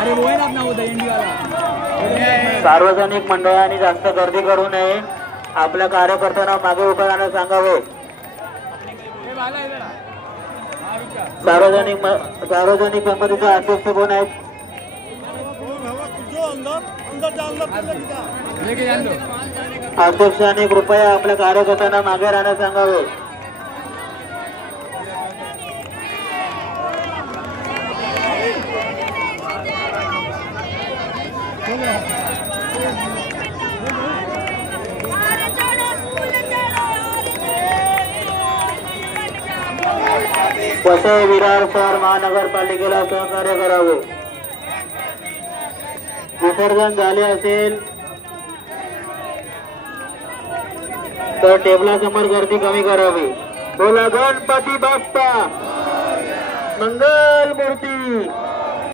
अरे वो है ना अपना उदय इंडियाला। सार्वजनिक मंडळांनी जास्त गर्दी करू नये, आपल्या कार्यकर्त्यांना मागे उभं राहण्यास सांगावे। सार्वजनिक गणपतीचे अध्यक्ष कोण आहेत? अध्यक्षांनी कृपया आपल्या कार्यकर्त्यांना मागे राहण्यास सांगावे। वसई विरार शहर महानगरपालिकेला सहकार्य करावे। विसर्जन झाले असेल तर टेबलासमोर गर्दी कमी करावी। बोला गणपती बाप्पा मंगल मूर्ती।